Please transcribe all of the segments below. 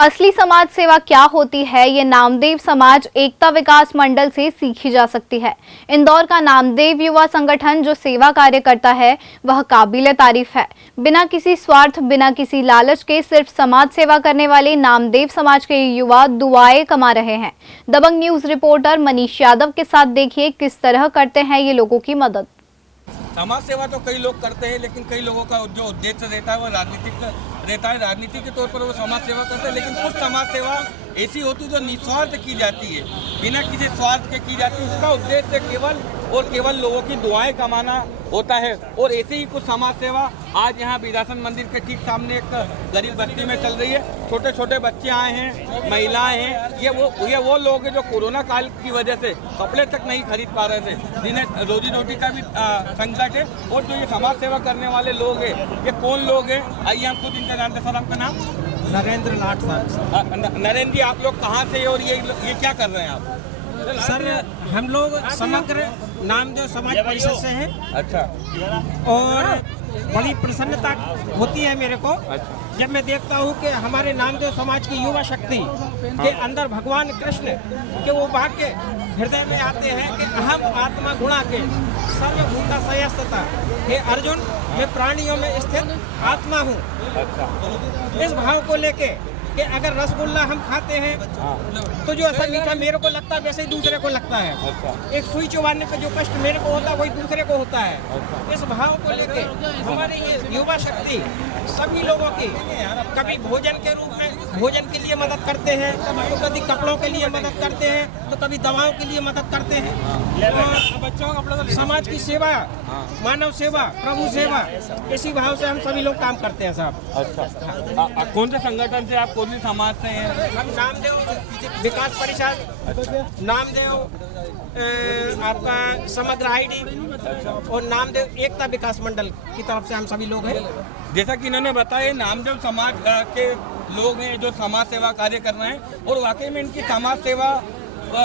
असली समाज सेवा क्या होती है, ये नामदेव समाज एकता विकास मंडल से सीखी जा सकती है। इंदौर का नामदेव युवा संगठन जो सेवा कार्य करता है वह काबिले तारीफ है। बिना किसी स्वार्थ, बिना किसी लालच के सिर्फ समाज सेवा करने वाले नामदेव समाज के युवा दुआएं कमा रहे हैं। दबंग न्यूज रिपोर्टर मनीष यादव के साथ देखिए किस तरह करते हैं ये लोगों की मदद। समाज सेवा तो कई लोग करते हैं, लेकिन कई लोगों का जो उद्देश्य रहता है वो राजनीतिक रहता है। राजनीति के तौर पर वो समाज सेवा करते हैं, लेकिन कुछ समाज सेवा ऐसी होती है जो निस्वार्थ की जाती है, बिना किसी स्वार्थ के की जाती है। उसका उद्देश्य केवल लोगों की दुआएं कमाना होता है। और ऐसे ही कुछ समाज सेवा आज यहाँ विरासन मंदिर के ठीक सामने एक गरीब बस्ती में चल रही है। छोटे छोटे बच्चे आए हैं, महिलाएं हैं। ये वो लोग हैं जो कोरोना काल की वजह से कपड़े तक नहीं खरीद पा रहे थे, जिन्हें रोजी रोटी का भी संकट है। और जो ये समाज सेवा करने वाले लोग हैं, ये कौन लोग हैं, आइए हम खुद इनका जानते। सर, आपका नाम? नरेंद्र नाथ सर। नरेंद्र जी, आप लोग कहाँ से और ये क्या कर रहे हैं आप? सर, हम लोग समग्र नामदेव समाज परिषद से हैं। अच्छा। और बड़ी प्रसन्नता होती है मेरे को जब मैं देखता हूँ कि हमारे नामदेव समाज की युवा शक्ति के अंदर भगवान कृष्ण के वो वाक्य हृदय में आते हैं कि अहम आत्मा गुणा के सर्वभूता सयस्तता। हे अर्जुन, मैं प्राणियों में स्थित आत्मा हूँ। इस भाव को लेके कि अगर रसगुल्ला हम खाते हैं तो जो असर मीठा मेरे को लगता है वैसे ही दूसरे को लगता है। एक सुई चुबाने पे जो कष्ट मेरे को होता है वही दूसरे को होता है। इस भाव को लेके हमारी ये युवा शक्ति सभी लोगों की कभी भोजन के रूप में भोजन के लिए मदद करते हैं, तो कभी कपड़ों के लिए मदद करते हैं, तो कभी दवाओं के लिए मदद करते हैं। और समाज की सेवा, मानव सेवा, प्रभु सेवा, इसी भाव से हम सभी लोग काम करते हैं साहब। अच्छा। कौन से संगठन से आप, कौन सी समाज से हैं? हम नामदेव विकास परिषद, नामदेव आपका समग्र आईडी और नामदेव एकता विकास मंडल की तरफ से हम सभी लोग हैं। जैसा कि इन्होंने बताया, नामदेव समाज के लोग हैं जो समाज सेवा कार्य कर रहे हैं। और वाकई में इनकी समाज सेवा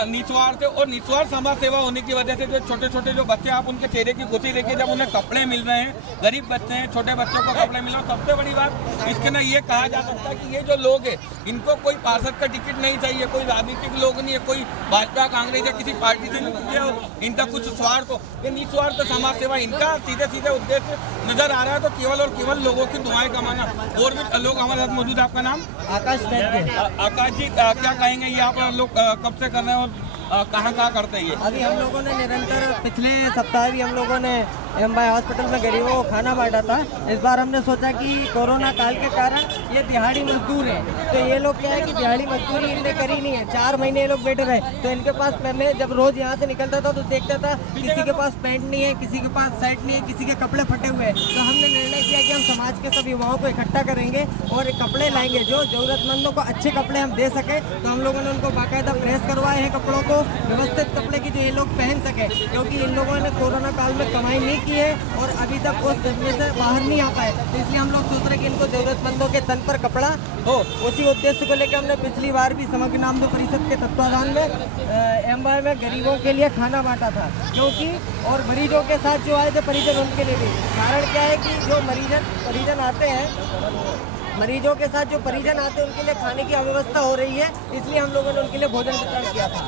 निस्वार्थ है। और निस्वार्थ समाज सेवा होने की वजह से जो छोटे छोटे जो बच्चे, आप उनके चेहरे की खुशी देखिए जब उन्हें कपड़े मिल रहे हैं, गरीब बच्चे हैं, छोटे बच्चों को कपड़े मिल रहे हैं। सबसे बड़ी बात इसके ना ये कहा जा सकता है कि ये जो लोग हैं इनको कोई पार्षद का टिकट नहीं चाहिए, कोई राजनीतिक लोग नहीं है, कोई भाजपा, कांग्रेस या किसी पार्टी से नहीं, इनका कुछ स्वार्थ हो। ये निस्वार्थ समाज सेवा, इनका सीधे सीधे उद्देश्य नजर आ रहा है, तो केवल और केवल लोगों की दुआएं कमाना। और भी लोग हमारे साथ मौजूद। आपका नाम? आकाश। आकाश जी, क्या कहेंगे, ये आप लोग कब से कर रहे हैं और कहाँ करते हैं? अभी हम लोगों ने निरंतर पिछले सप्ताह भी हम लोगों ने एमवाई हॉस्पिटल में गरीबों को खाना बांटा था। इस बार हमने सोचा कि कोरोना काल के कारण ये दिहाड़ी मजदूर हैं, तो ये लोग क्या है कि दिहाड़ी मजदूरी इनने करी नहीं है। 4 महीने ये लोग बैठे रहे, तो इनके पास, पहले जब रोज यहाँ से निकलता था तो देखता था किसी के पास पैंट नहीं है, किसी के पास शर्ट नहीं है, किसी के कपड़े फटे हुए हैं। तो हमने निर्णय किया कि हम समाज के सब युवाओं को इकट्ठा करेंगे और कपड़े लाएंगे, जो जरूरतमंदों को अच्छे कपड़े हम दे सके। तो हम लोगों ने उनको बाकायदा प्रेस करवाए हैं कपड़ों को, व्यवस्थित कपड़े की जो ये लोग पहन सके, क्योंकि इन लोगों ने कोरोना काल में कमाई नहीं की है और अभी तक उस जज्बे से बाहर नहीं आ पाए। तो इसलिए हम लोग सोच रहे कि इनको जरूरतमंदों के तन पर कपड़ा हो। उसी उद्देश्य को लेकर हमने पिछली बार भी समग्र नामदेव परिषद के तत्वाधान में एमवाई में गरीबों के लिए खाना बांटा था, क्योंकि और मरीजों के साथ जो आए थे परिजन, उनके लिए भी। कारण क्या है कि जो परिजन आते हैं, मरीजों के साथ जो परिजन आते हैं उनके लिए खाने की अव्यवस्था हो रही है, इसलिए हम लोगों ने उनके लिए भोजन वितरण किया था।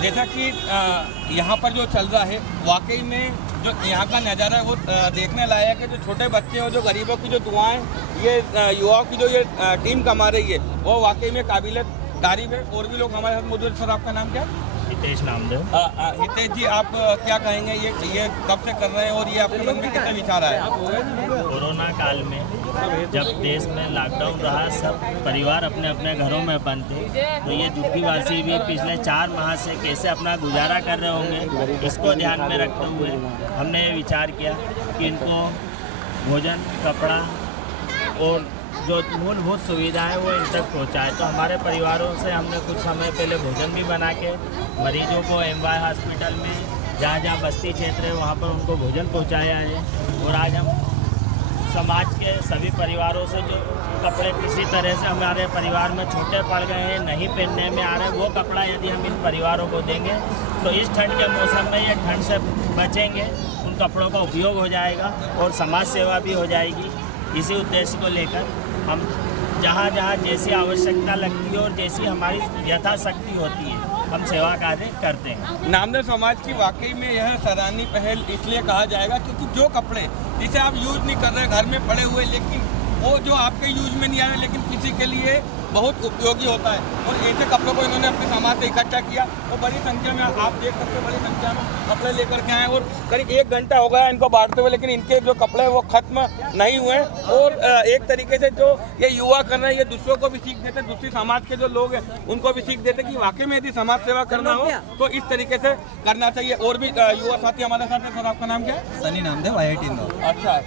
जैसा कि यहाँ पर जो चल रहा है, वाकई में जो यहाँ का नज़ारा है वो देखने लायक है। जो छोटे बच्चे और जो गरीबों की जो दुआएं ये युवाओं की जो ये टीम कमा रही है, वो वाकई में काबिल तारीफ है। और भी लोग हमारे साथ मौजूद। सर, आपका नाम क्या? हितेश नामदेव। हितेश जी, आप क्या कहेंगे, ये कब से कर रहे हैं और ये आपके मन में कितने विचार आए? कोरोना काल में जब देश में लॉकडाउन रहा, सब परिवार अपने अपने घरों में बंद थे, तो ये दुखीवासी भी पिछले 4 माह से कैसे अपना गुजारा कर रहे होंगे, इसको ध्यान में रखते हुए हमने ये विचार किया कि इनको भोजन, कपड़ा और जो मूलभूत सुविधा है वो इन तक पहुँचाए। तो हमारे परिवारों से हमने कुछ समय पहले भोजन भी बना के मरीजों को एमवाई हॉस्पिटल में जहाँ जहाँ बस्ती क्षेत्र है वहाँ पर उनको भोजन पहुँचाया है। और आज हम समाज के सभी परिवारों से जो कपड़े किसी तरह से हमारे परिवार में छोटे पड़ गए हैं, नहीं पहनने में आ रहे, वो कपड़ा यदि हम इन परिवारों को देंगे तो इस ठंड के मौसम में ये ठंड से बचेंगे, उन कपड़ों का उपयोग हो जाएगा और समाज सेवा भी हो जाएगी। इसी उद्देश्य को लेकर हम जहाँ जहाँ जैसी आवश्यकता लगती है और जैसी हमारी यथाशक्ति होती है हम सेवा कार्य करते हैं। नामदेव समाज की वाकई में यह सराहनीय पहल इसलिए कहा जाएगा क्योंकि जो कपड़े जिसे आप यूज नहीं कर रहे, घर में पड़े हुए, लेकिन वो जो आपके यूज में नहीं आ रहे लेकिन किसी के लिए बहुत उपयोगी होता है, और ऐसे कपड़ों को इन्होंने अपने समाज से इकट्ठा किया और बड़ी संख्या में आप देख सकते हैं, बड़ी संख्या में कपड़े लेकर के आए और करीब 1 घंटा हो गया इनको बांटते हुए, लेकिन इनके जो कपड़े हैं वो खत्म नहीं हुए। और एक तरीके से जो ये युवा कर रहे हैं ये दूसरों को भी सीख देते, दूसरी समाज के जो लोग हैं उनको भी सीख देते कि वाकई में यदि समाज सेवा करना हो तो इस तरीके से करना चाहिए। और भी युवा साथी हमारे साथ है। सर आपका नाम क्या है? सनी नामदेव, IIT इंदौर। अच्छा,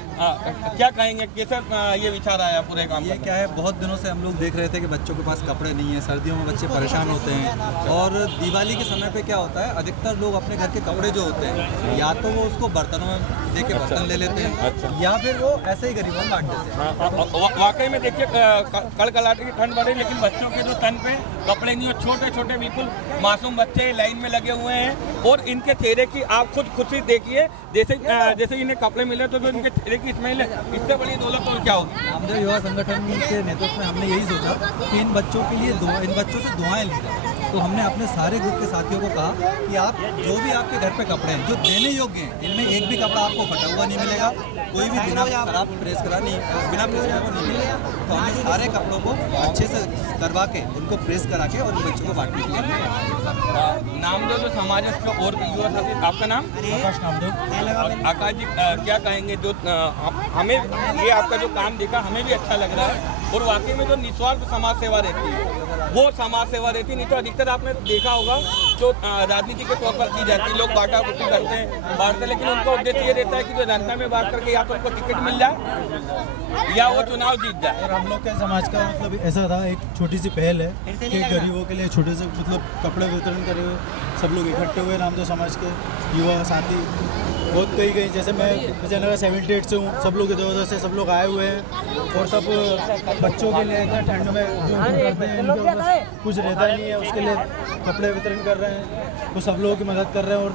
क्या कहेंगे, कैसे ये विचार आया पूरे काम? ये क्या है, बहुत दिनों से हम लोग देख रहे थे कि बच्चों के पास कपड़े नहीं है, सर्दियों में बच्चे परेशान होते हैं, और दिवाली के समय पे क्या होता है, अधिकतर लोग अपने घर के कपड़े जो होते हैं या तो वो उसको बर्तनों में दे के बर्तन ले लेते हैं, या फिर वो ऐसे ही गरीबों में बांट देते हैं। वाकई में देखिए कड़कड़ाहट की ठंड बढ़ी लेकिन बच्चों के जो तन पे कपड़े नहीं हो, छोटे छोटे बिल्कुल मासूम बच्चे लाइन में लगे हुए हैं और इनके चेहरे की आप खुद खुशी देखिए, जैसे इन्हें कपड़े मिले तो जो इनके चेहरे की स्मेल है, इससे बड़ी दौलत और क्या होगी। नामदेव युवा संगठन के नेतृत्व में हमने यही सोचा कि इन बच्चों के लिए इन बच्चों से दुआएं ली जाए। तो हमने अपने सारे ग्रुप के साथियों को कहा कि आप जो भी आपके घर पे कपड़े हैं जो देने योग्य हैं, इनमें एक भी कपड़ा आपको फटा हुआ नहीं मिलेगा, कोई भी बिना खराब प्रेस करा नहीं मिलेगा। तो हमने सारे कपड़ों को अच्छे से करवा के उनको प्रेस करा के और बच्चों को बांटने के लिए। नामदेव जो समाज है उसको और भी युवा साथी, आपका नाम? आकाश नामदेव। आकाश जी क्या कहेंगे, जो हमें ये आपका जो काम देखा हमें भी अच्छा लग रहा है और वाकई में जो निस्वार्थ समाज सेवा रहती है वो समाज सेवा रहती है। नहीं तो अधिकतर आपने देखा होगा जो राजनीति के तौर पर की जाती है, लोग बांटा बुटी करते हैं, लेकिन उनका उद्देश्य ये रहता है कि जो जनता में बात करके या तो उनको टिकट मिल जाए या वो चुनाव जीत जाए। और हम लोग के समाज का मतलब ऐसा था, एक छोटी सी पहल है कि गरीबों के लिए छोटे से मतलब कपड़े वितरण करे हुए सब लोग इकट्ठे हुए, नामदेव समाज के युवा साथी बहुत कई जैसे मैं विजयनगर 78 से हूँ, सब लोग इधर उधर से सब लोग आए हुए हैं और सब बच्चों के लिए इतना ठंड में जो करते हैं इनके पास कुछ रहता नहीं है, उसके लिए कपड़े वितरण कर रहे हैं, तो सब लोगों की मदद कर रहे हैं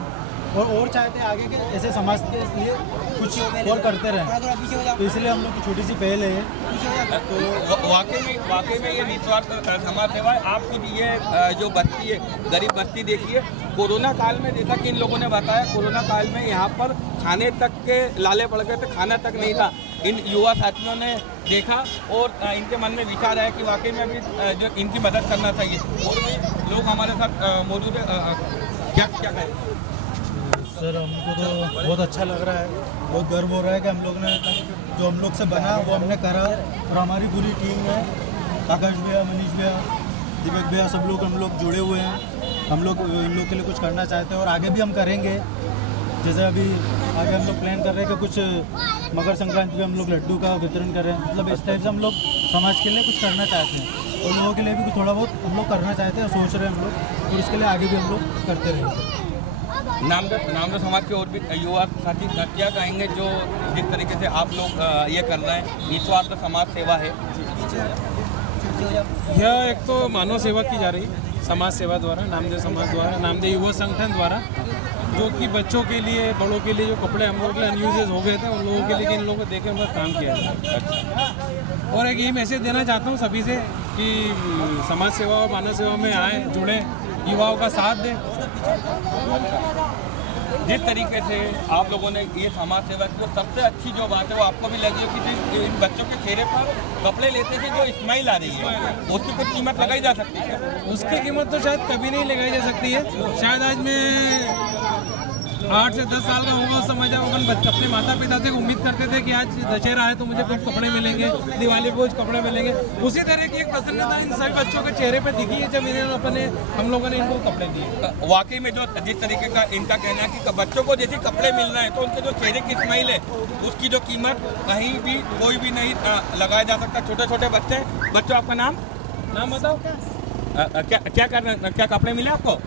और चाहते हैं आगे के ऐसे समाज के लिए कुछ और करते रहें, तो इसलिए हम लोग की छोटी सी पहल है। तो वाकई में ये निस्वार्थ समाज सेवा है। आप खुद ये जो बस्ती है, गरीब बस्ती देखिए, कोरोना काल में जैसा कि इन लोगों ने बताया, कोरोना काल में यहाँ पर खाने तक के लाले पड़ गए थे, खाना तक नहीं था। इन युवा साथियों ने देखा और इनके मन में विचार आया कि वाकई में अभी जो इनकी मदद करना चाहिए। और भी लोग हमारे साथ मौजूद है, क्या कहें? सर हमको तो बहुत अच्छा लग रहा है, बहुत गर्व हो रहा है कि हम लोग ने जो हम लोग से बना वो हमने करा, और हमारी पूरी टीम है, आकाश भैया, मनीष भैया, दीपक भैया, सब लोग हम लोग जुड़े हुए हैं। हम लोग इन लोग के लिए कुछ करना चाहते हैं और आगे भी हम करेंगे। जैसे अभी आगे हम लोग प्लान कर रहे हैं कि कुछ मकर संक्रांति पे हम लोग लड्डू का वितरण कर रहे हैं, मतलब इस टाइप से हम लोग समाज के लिए कुछ करना चाहते हैं और लोगों के लिए भी कुछ थोड़ा बहुत हम लोग करना चाहते हैं, सोच रहे हैं हम लोग, और इसके लिए आगे भी हम लोग करते रहेंगे। नामदेव समाज के और भी युवा साथी क्या कहेंगे जो जिस तरीके से आप लोग ये कर रहे हैं, निस्वार्थ समाज सेवा है? यह एक तो मानव सेवा की जा रही समाज सेवा द्वारा, नामदेव समाज द्वारा, नामदेव युवा संगठन द्वारा, जो कि बच्चों के लिए, बड़ों के लिए जो कपड़े हम लोग के लिए अनयूजेज हो गए थे उन लोगों के लिए इन लोगों को देखे उनका काम किया है। और एक यही मैसेज देना चाहता हूँ सभी से कि समाज सेवा और मानव सेवा में आए, जुड़े, युवाओं का साथ दें। जिस तरीके से आप लोगों ने ये समाज सेवा की, सबसे अच्छी जो बात है वो आपको भी लगी हो कि इन बच्चों के चेहरे पर कपड़े लेते थे जो स्माइल आ रही है, उसकी कुछ कीमत लगाई जा सकती है? उसकी कीमत तो शायद कभी नहीं लगाई जा सकती है। शायद आज मैं 8 से 10 साल का होगा उस समय जब अपन अपने माता पिता से उम्मीद करते थे कि आज दशहरा है तो मुझे कुछ कपड़े मिलेंगे, दिवाली को कुछ कपड़े मिलेंगे, उसी तरह की एक प्रसन्नता इन सभी बच्चों के चेहरे पे दिखी है जब हम लोगों ने इनको कपड़े दिए। वाकई में जो जिस तरीके का इनका कहना है कि बच्चों को जैसे कपड़े मिल रहे हैं तो उनके जो चेहरे की स्माइल है उसकी जो कीमत कहीं भी कोई भी नहीं लगाया जा सकता। छोटे छोटे बच्चों आपका नाम बताओ, क्या कर रहे हैं, क्या कपड़े मिले आपको?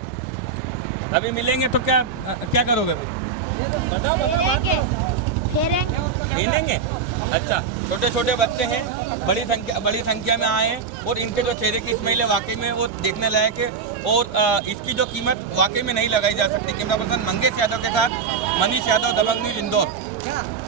अभी मिलेंगे तो क्या करोगे? बताओ खेलेंगे। अच्छा, छोटे छोटे बच्चे हैं, बड़ी संख्या में आए हैं और इनके जो चेहरे की स्माइल है वाकई में वो देखने लायक है और इसकी जो कीमत वाकई में नहीं लगाई जा सकती। कैमरा पर्सन मंगेश यादव के साथ मनीष यादव, दबंग न्यूज़, इंदौर।